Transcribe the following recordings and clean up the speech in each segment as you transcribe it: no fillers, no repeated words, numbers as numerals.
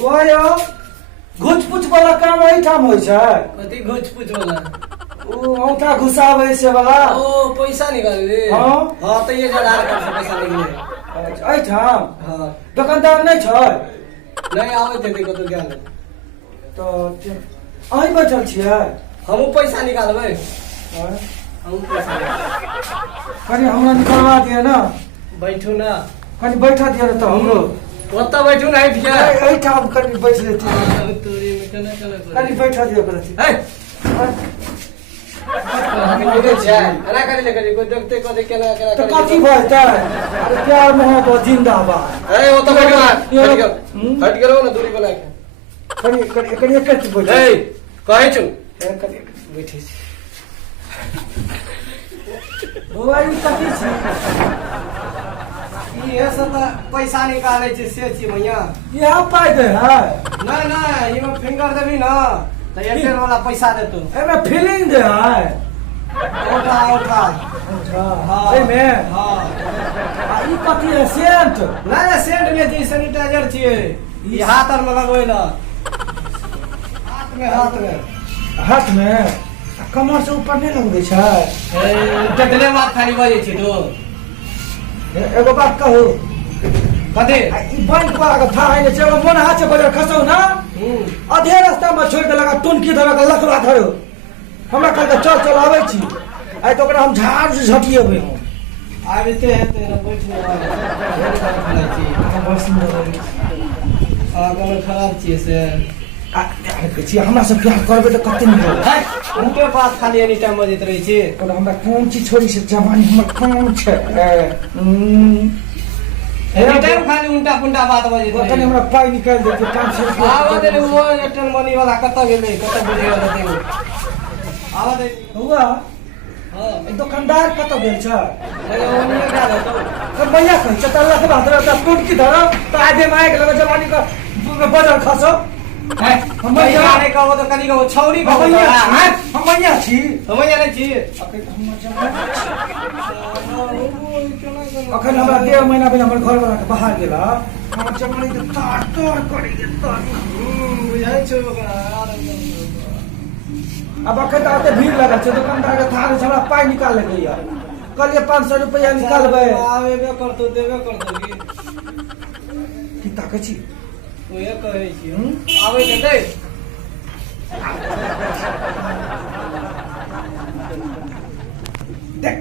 ओ यो घुच पुच वाला काम वही ठाम होइ छै। कथी घुच पुच वाला? ओ औंठा घुसावे से वाला। ओ पैसा निकाले। हां हां त ये आधार कार्ड से पैसा निकले। अच्छा एहि ठाम। हां दुकानदार नहीं छै? नहीं आवे थे देखो तो क्या तो अहीं बैठल छियै? हमहू पैसा निकालबै। हां हमहू पैसा कनी हमरा निकलवा दिया ना। बैठू ना। कनी बैठा दिया ना तो हमरो। ओत्ता बैठू ना भैया। एहि ठाम कनी बैठ लेती। तोरी में केना केना कनी बैठा दिया करती। एना करे ले करे कोई देखते कदे केना केना तो कथी भइतै? अरे प्यार मोहब्बत जिंदाबाद। ए ओत्ता बैठू ना। हट गेलो ना दूरी बना के। कनी कनी कनी एक करती बैठ। ए कहै छु कनी बैठे छी। बौआ ई कथी छी? ये सब पैसा निकाले छी से छी भैया। यहाँ पाइ दे है? नहीं नहीं ये में फिंगर देबी ना तो एयरटेल वाला पैसा देतो। एमे फीलिंग दे है। उठा उठा। हां एमे हां आ ई कथी है सेंट? नहीं सेंट में जी सैनिटाइजर छिए। ई हाथ और में लगबै ना। हाथ में हाथ में कमर से ऊपर नहीं लगबै छै? टकले बात खाली बजे छी तो। एगो बात कहू। कथी? ई बैंक वाला के था है जे मन हाथ से बजे खसौ ना। आधे रास्ता में छोड़ देलक टुनकी धरक लकवा धरो। हमरा कहलक चल चल आबै छी। आइ तो ओकरा हम झाड़ से झटिएबै हम। आबिते हेते ना बैठ ना। बड़ सुंदर लगै छै। आगे खराब छिए से। हमरा से प्यार करबै त कते निकल है। उनके पास खाली एनी टाइम बजत रही छी। और हमरा कौन चीज छोड़ी से जवानी हमर कौन छै? एनी टाइम खाली उल्टा पुल्टा बात बजत रही। कने हमरा पाई निकाल देते 500 रुपया। आवा दे वो एयरटेल मनी वाला कत गेले कत बुझे वाला देखो। आवा दे हुआ हां ई दुकानदार कत गेल छ? अरे ओनिए का तो सब भैया कहै छ त लख बात रहता टूट की धर त आधे माइक लगे जवानी का बजर खसो। है हम यारे का वो तो कनी का वो छौरी का हम भैया छी। हम यारे छी। अखन हमरा 1.5 महीना पहिले हमर घर वाला के बाहर गेला। हमर जवानी त तार तार करै के तार। बुझाइ छ ओकरा। अब अखन आते भीड़ लगल छै दुकानदार के थार छला पाई निकाल ले गई यार। कहलिए 500 रुपया निकालबै। आवेबे करतो देबे करतो की ताकै छी? ओए कहै छी आबै के दे। देख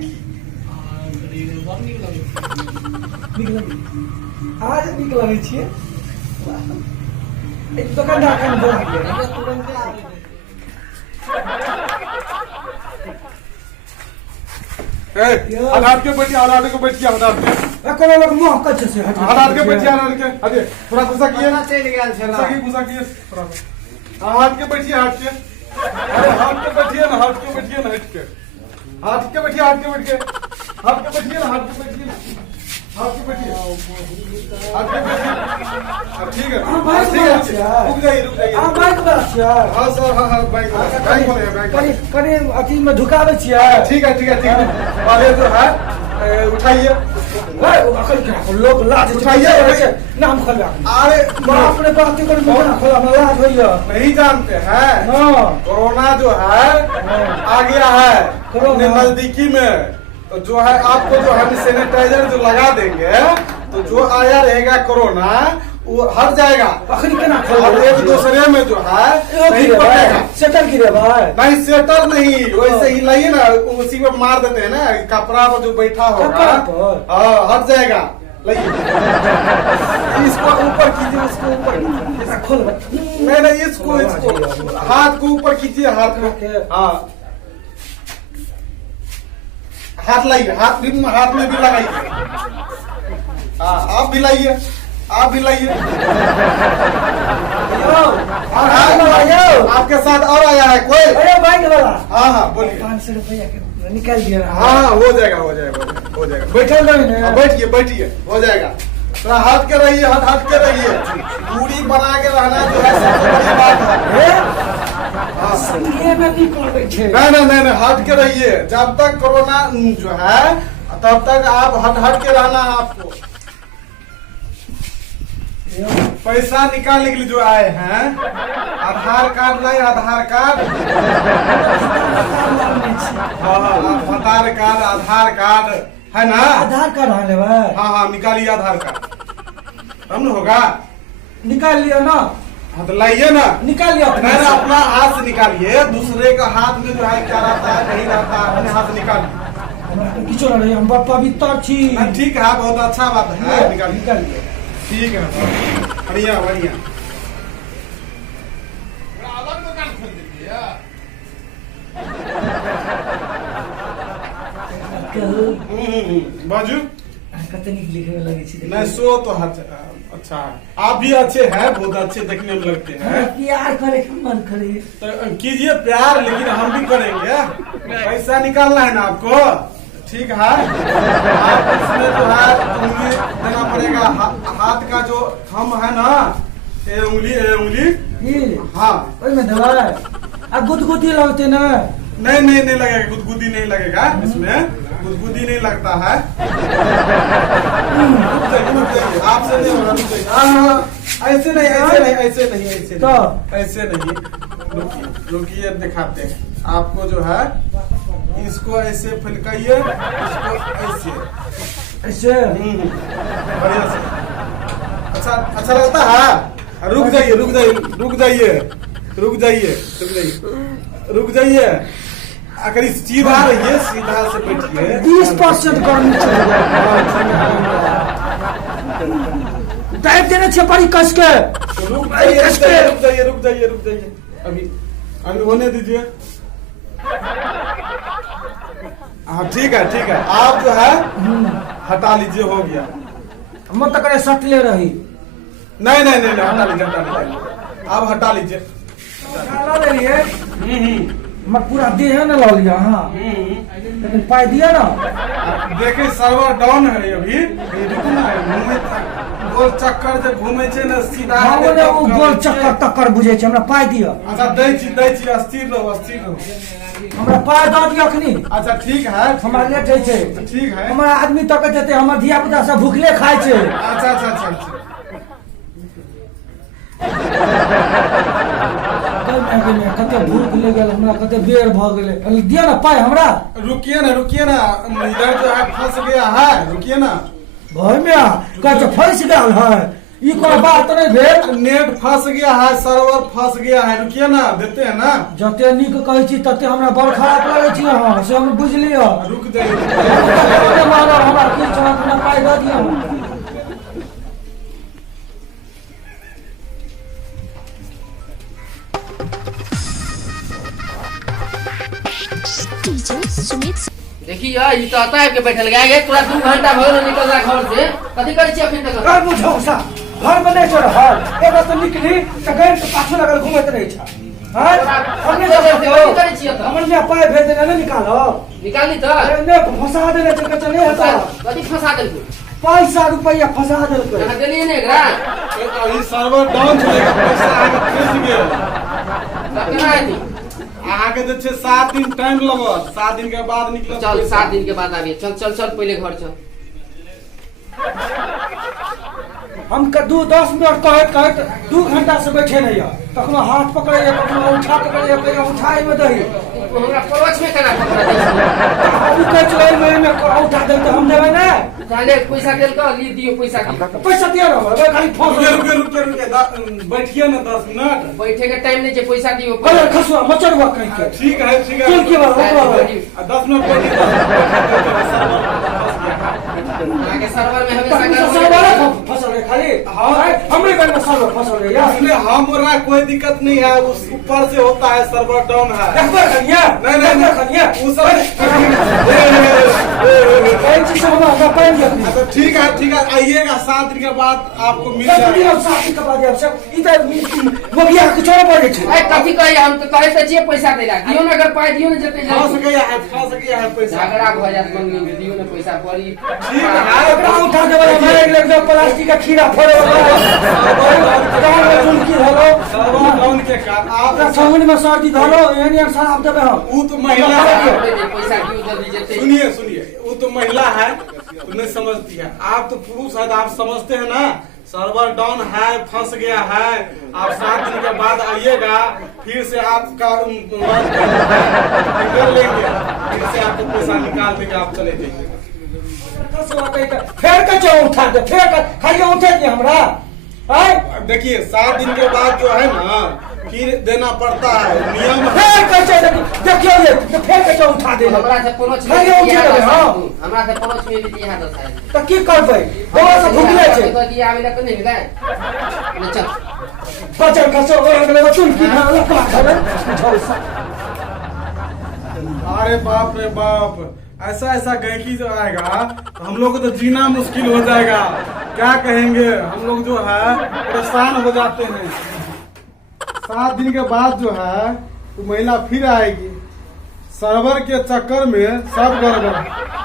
आज नीक लगै छियै। एक दुकानदार कन बोल दिया तुरंत आबै दे। आधार के बैठिए आधार के बैठिए आधार के कोनो लोग मुंह कच्चे से हट आधार के बैठिए आधार के अरे थोड़ा गुस्सा किए पता चल गेल छला। गुस्सा किए थोड़ा हाथ के बैठिए हाथ के अरे हाथ के बैठिए ना हाथ के बैठिए ना हट के हाथ के बैठिए हाथ के बैठ के हाथ के बैठिए ना हाथ के बैठिए हाथ के बैठिए हाथ के बैठिए ठीक है रुक जाइए हां बाइक बा छै। हां सर हां बाइक बोले बाइक कनी कनी अथी में ढुकावे छियै। ठीक है पहले जो है उठाइए अकल के लोग लाज उठाइए नाम खोलवा। अरे बाप रे बाप कर मुंह खोला में लाज होइया। नहीं जानते हैं हां कोरोना जो है आ गया है अपने नजदीकी में। तो जो है आपको जो हम सैनिटाइजर जो लगा देंगे तो जो आया रहेगा कोरोना वो हट जाएगा। अखनी केना खोल और एक दूसरे में जो है नहीं पड़ेगा। सेटल गिरे भाई। नहीं सेटर नहीं वैसे ही लाइए ना उसी पे मार देते हैं ना कपड़ा पर जो बैठा होगा हाँ हट जाएगा। लाइए इसको ऊपर कीजिए इसको ऊपर खोल नहीं इसको हाथ को ऊपर कीजिए हाथ को हाँ हाथ लाइए हाथ में भी लगाइए। हाँ आप भी लाइए आप भी लाइए। आपके साथ और आया है कोई? अरे बाइक वाला। हाँ बोलिए। 500 रुपया निकाल दिया। हाँ हो जाएगा बैठल रहे बैठिए हो जाएगा। थोड़ा हट के रहिए हट के रहिए। दूरी बना के रहना जो है सबसे बड़ी बात है। नहीं हट के रहिए। जब तक कोरोना जो है तब तक आप हट के रहना है आपको। पैसा निकालने के लिए जो आए हैं, आधार कार्ड लाए, आधार कार्ड। हाँ, आधार कार्ड है ना? आधार कार्ड हाँ लेवा। हाँ निकालिए आधार कार्ड, तब न होगा। निकाल लिया ना? हाँ तो लाइए ना, निकाल लिया अपने मैंने से। अपना हाथ से निकालिए, दूसरे का हाथ में जो है क्या रहता है नहीं रहता है, अपने हाथ से निकालिए। किचो रही हम पवित्र छी। ठीक है, बहुत अच्छा बात है, निकालिए। निकाल लिया। ठीक है, बढ़िया बढ़िया। बाजू कते निक लिखे में लगे छी। नहीं सो तो अच्छा है, आप भी अच्छे हैं, बहुत अच्छे देखने में लगते हैं। प्यार करे का मन करे तो कीजिए प्यार, लेकिन हम भी करेंगे। पैसा निकालना है ना आपको, ठीक है। आप इसमें जो है उंगली देना पड़ेगा, हाथ का जो थंब है ना, ये उंगली। हाँ ओई में दवा आ गुदगुदी लगते ना। नहीं लगेगा, गुदगुदी नहीं लगेगा इसमें, गुदगुदी नहीं लगता है। आपसे नहीं होगा, रुक जाइए। हाँ, ऐसे नहीं तो ऐसे नहीं। रुकिए दिखाते हैं आपको जो है, इसको ऐसे फैलकाइए, इसको ऐसे ऐसे बढ़िया से। अच्छा लगता है। रुक जाइए। अगर सीधा रहिए, सीधा से बैठिए। 20% गर्मी चल टाइप देने छे पड़ी कस के। रुक जाइए। अभी होने दीजिए। हाँ ठीक है, आप जो है हटा लीजिए, हो गया। मत करे सटले रही। नहीं हटा लीजिए। आप हटा लीजिए। ले लिए मैं पूरा देह न ला लिया। हाँ लेकिन पाई दिया ना। देखिए सर्वर डाउन है अभी, गोल चक्कर से घूमे छे ना, सीधा वो गोल चक्कर तक्कर बुझे छे। हमरा पाई दिया। अच्छा दै छी, स्थिर रहो। हमरा पाई द दिया अखनी। अच्छा ठीक है, हमरा लेट है छे। ठीक है। हमरा आदमी तक देते, हमर धिया पुता सब भूखले खाए छे। अच्छा। कते भूख ले गेल, हमरा कते बेर भ गेले। दिया ना पाई हमरा। रुकिए ना, इधर जो है फंस गया है, रुकिए ना। भाई में कहते फंस गया है, ई कोई बात नहीं भेल। नेट फंस गया है, सर्वर फंस गया है, रुकिए ना, देते हैं ना। जते नीक कहै छी तते हमरा बड़ खराब लागै छी। अहाँ से हम बुझलियो। रुक जाइए। हमरा की छह अपना पाई द दिया। देखिए ये तो आता है कि बैठल गया है, पूरा 2 घंटा भर निकल रहा घर से। कथी करे छी अखन तक? कर बुझौ सा घर में नहीं चढ़ हल एक तो निकली त गैर के पाछू लगल घुमत रही छ। हां हमने कथी करे छी त? हमर में पाई भेज देना निकालो। निकाली त ने फंसा देले छ, कछ नहीं होता। कथी फंसा देलको? 500 रुपया फंसा देलको। कहां देलिए ने एकरा? ये सर्वर डाउन चलेगा, पैसा आके फंस गया। तब केना हेती? आगे जे छे 7 दिन टाइम लगत, 7 दिन के बाद निकल। चल 7 दिन के बाद आबिए। चल पहले घर चल। हम का 10 मिनट कहत 2 घंटा से बैठे नहीं है। कखनो हाथ पकड़े, कखनो उठा पकड़े, कहीं उठाई में दही। हमरा परोच में केना पकड़ा दै छी? अभी कह चले में उठा दे तो हम देबै ना। काले पैसा देल का ली दियो पैसा की। पैसा दिया ना हमरा खाली फोन। रुकिए, बैठिए ना 10 मिनट। बैठे के टाइम नहीं छै, पैसा दियो। कलर खसवा मचरवा कहीं के। ठीक है। चल के बाद 10 मिनट बैठिए। आगे सर्वर में हमेशा फसल है खाली। हाँ हमरे घर में सर्वर फसल है यार। इसमें हमारा कोई दिक्कत नहीं है, उस ऊपर से होता है, सर्वर डाउन है। नहीं खनिया वो सब चीज हम पाएंगे। अच्छा ठीक है, आइएगा 7 दिन के बाद आपको मिल सब जाएगा। दिन साथी के बाद सब इधर मोगिया के छोड़ पड़े छै। ए कथी कहि? हम तो कहे त छिए पैसा देला दियो ना, अगर पाई दियो ना जते फंस गया है पैसा। झगड़ा भ जात मंगी में दियो ना पैसा पड़ी। ठीक है, एकरा उठा देबे हमारे एक लग प्लास्टिक का खीरा फोड़े वाला चुनकी धलो। सर्वर डाउन के कारण आपका आप समझ में सर्दी धलो एहन यार शराब देबे हम। वो तो महिला है। पैसा दियो जल्दी जते। सुनिए, वो तो महिला है, तू नहीं समझती है। आप तो पुरुष है, तो आप समझते हैं ना, सर्वर डाउन है, फंस गया है। आप 7 दिन के बाद आइएगा, फिर से आपका कर लेंगे, फिर से आपको पैसा निकाल देंगे, आप चले जाएंगे। फेर के जो उठा दे, फेर के खाली उठे दिए हमरा। देखिए 7 दिन के बाद जो है ना फिर देना पड़ता है, नियम है। फेर के चले देखियो ये फेर के जो उठा दे हमरा से कोनो खाली उठे दे। हां हमरा से कोनो छुए भी दिया दस है त की करबै, बहुत से भूखले छे तो दिया आवेला तो नहीं मिला। चल बचल कसो ओरगले बचुन की ना लपा खबे। अरे बाप रे बाप, ऐसा ऐसा गहकी जो आएगा तो हम लोग को तो जीना मुश्किल हो जाएगा। क्या कहेंगे, हम लोग जो है परेशान हो जाते हैं। 7 दिन के बाद जो है तो महिला फिर आएगी। सर्वर के चक्कर में सब गड़बड़।